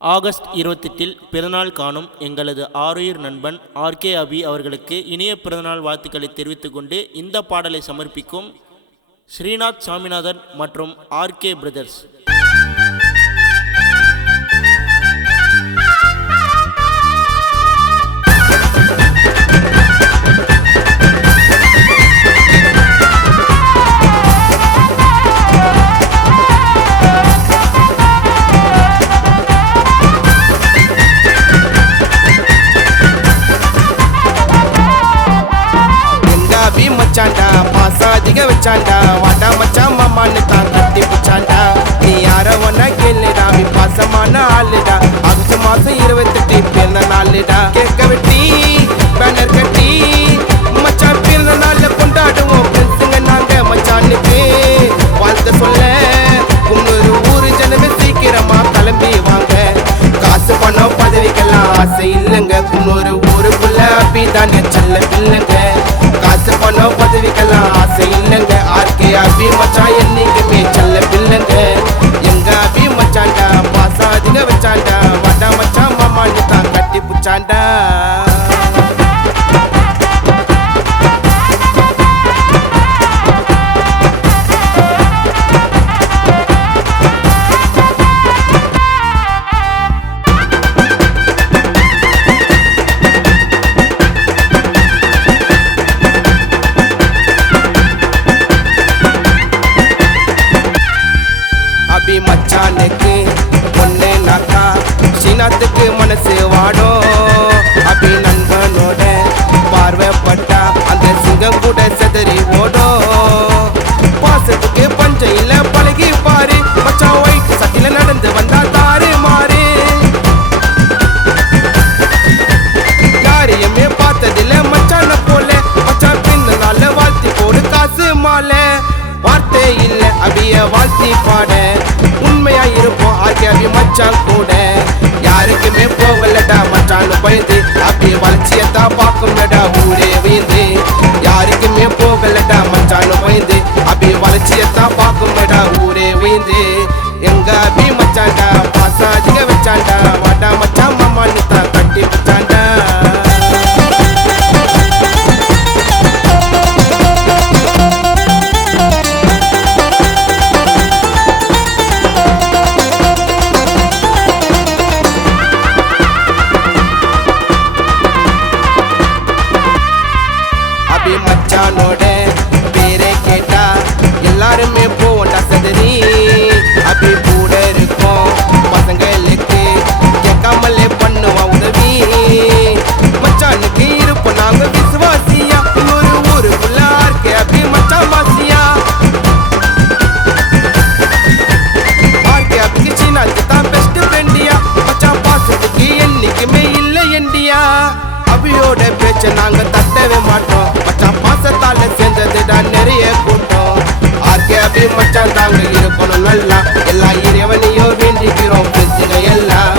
August 28 பிறந்தநாள் காணும் எங்களது ஆருயிர் நண்பன் ஆர்கே அபி அவர்களுக்கு இனிய பிறந்தநாள் வாழ்த்துக்களை தெரிவித்துக் கொண்டு இந்த பாடலை சமர்ப்பிக்கும் ஸ்ரீநாத் சாமிநாதன் மற்றும் ஆர்கே பிரதர்ஸ். மச்சாண்டா பாசா அதிக வச்சாண்டா வாடா மச்சான் மாமான்னு தான் கட்டி பிடிச்சாண்டா. நீ யார ஒன்னா கேளுடா, நீ பாசமான ஆளுடா. ஆகஸ்ட் மாசம் 28 பிறந்த நாளுடா. கேட்க வெட்டி பேனர் கட்டி மச்சான் பிறந்த நாள்ல கொண்டாடுவோம் ஃப்ரெண்ட்ஸுங்க நாங்க. மச்சானுக்கு வாழ்த்து சொல்ல இன்னொரு ஊரு ஜனமே சீக்கிரமா கிளம்பி வாங்க. காசு பணம் பதவிக்கெல்லாம் ஆசை இல்லைங்க, இன்னொரு ஊருக்குள்ள அபிதானே செல்ல பிள்ளைங்க. காசு பணம் பதவிக்கெல்லாம் ஆசை இல்லைங்க, ஆர்கே அபி மச்சான் என்னைக்குமே செல்ல பிள்ளைங்க. எங்க அபி மச்சாண்டா பாசா அதிக வச்சாண்டா வாடா மச்சான் மாமான்னு தான் கட்டி புச்சாண்டா. அபி மச்சானுக்கு பொண்ணு நாக்கா ஸ்ரீநாத்துக்கு மனசு வாடும். அபி நண்பனோட பார்வைப்பட்டா அந்த சிங்கம் கூட செதறி ஓடும். பாசத்துக்கு பஞ்சம் இல்ல பழகி பாரு மச்சான், ஒயிட் சட்டில நடந்து வந்தா தாறு மாறு. யாரையுமே பார்த்ததில்ல மச்சான போல, மச்சான் பின்னால வாழ்த்தி போடு காசு மாலை. வார்த்தை இல்ல அபிய வாழ்த்தி பாட, உண்மையா இருப்போம் ஆர்கே அபி மச்சான் கூட. யாருக்குமே போகலடா மச்சான் பயந்து, அபி வளர்ச்சியத்தான் பார்க்கும்டா ஊரே வீந்து. யாருக்குமே போகலடா மச்சான் பயந்து, அபி வளர்ச்சியத்தான் பார்க்கும்டா ஊரே வீந்து. எங்க அபி மச்சாண்டா பாசா அதிக வச்சாண்டா வாடா மச்சான் மாமான்னு தான் கட்டி வச்சாண்டா. அபி மச்சானோட பேரை கேட்டா எல்லாருமே போவண்டா சதறி. அபி கூட இருக்கும் பசங்களுக்கு கேட்காமலே பண்ணுவான் உதவி. மச்சானுக்கு இருப்போம் நாங்க விசுவாசியா, இன்னொரு ஊருக்குள்ள ஆர்கே அபி மச்சான் வாசியா. ஆர்கே அபிக்கு சீனாக்கு தான் பெஸ்ட் ஃப்ரெண்டியா, மச்சான் பாசத்துக்கு என்னைக்குமே இல்லை எண்டியா. அபியோட பேச்ச நாங்க தட்டவே மாட்டோம், மச்சான் பாசத்தால சேர்ந்ததுடா நிறைய கூட்டம். ஆர்கே அபி மச்சான் தாங்க இருக்கணும் நல்லா, எல்லா இறைவனையும் வேண்டிக்கிறோம் ஃப்ரெண்ட்ஸுங்க எல்லாம்.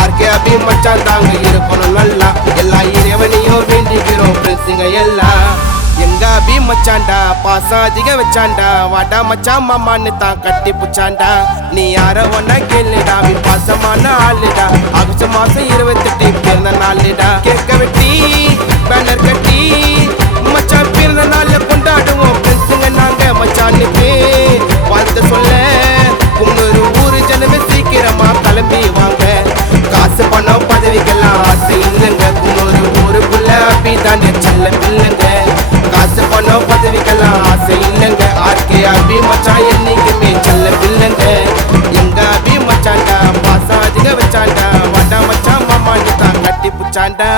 ஆர்கே அபி மச்சான் தாங்க இருக்கணும் நல்லா, எல்லா இறைவனையும் வேண்டிக்கிறோம் ஃப்ரெண்ட்ஸுங்க எல்லாம். எங்க அபி மச்சாண்டா பாசம் அதிக வச்சாண்டா வாடா மச்சான் மாமான்னு தான் கட்டி புச்சாண்டா. நீ யார ஒன்னா கேளுடா, நீ பாசமான ஆளுடா. ஆகஸ்ட் மாசம் 28 பிறந்த நாளுடா. கேட்க வெட்டி பேனர் கட்டி மச்சான் பிறந்த நாள்ல கொண்டாடுவோம் ஃப்ரெண்ட்ஸுங்க நாங்க. மச்சானுக்கு வாழ்த்து சொல்ல இன்னொரு ஊரு ஜனமே சீக்கிரமா கிளம்பி வாங்க. காசு பணம் பதவிக்கெல்லாம் ஆசை இல்லைங்க, இன்னொரு ஊருக்குள்ள அபிதானே செல்ல பிள்ளைங்க. காசு பணம் பதவிக்கெல்லாம் ஆசை இல்லைங்க, ஆர்கே அபி மச்சான் என்னைக்குமே செல்ல பிள்ளைங்க. எங்க அபி மச்சாண்டா பாசா அதிக வச்சாண்டா வாடா மச்சான் மாமான்னு தான் கட்டி புச்சாண்டா.